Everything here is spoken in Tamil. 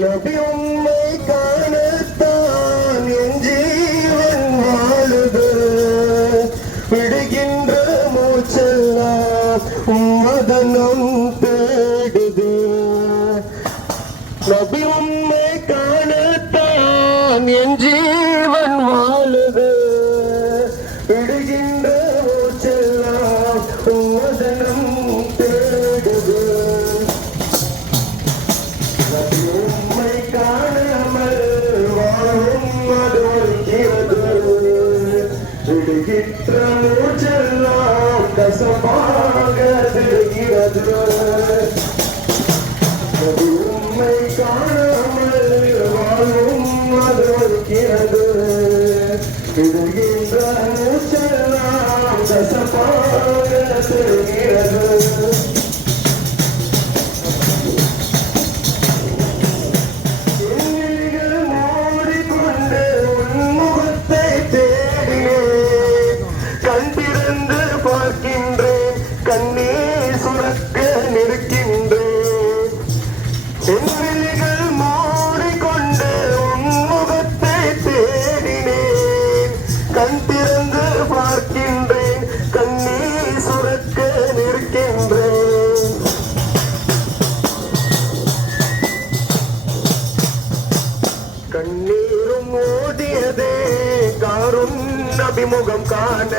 நபி உம்மை காணத்தான் என் ஜீவன் வாழுது விடுகின்ற மூச்செல்லாம் உம்மதனம் தேடுது நபி உம்மை காணத்தான் என் ஜீவன் வாழுது விடுகின்ற மூச்செல்லாம் உம்மதனம் தேடுது நபி உம்மை காணாமல் வாழும் மதுரைக்கிறது விடுகின்ற மூச்செல்லாம் கசப்பாக தெரிகிறது நபி உம்மை காணாமல் வாழும் மதுரைக்கிறது விடுகின்ற மூச்செல்லாம் கசப்பாக தெரிகிறது கண்ணீர் சுரக்க நிற்கின்றேன் சென்விழிகள் மூடிக்கொண்டு உன்முகத்தை தேடினேன் கண் திறந்து பார்க்கின்றேன் கண்ணீர் சுரக்க நிற்கின்றேன் கண்ணீரும் ஓடியதே காரும் அபிமுகம் காண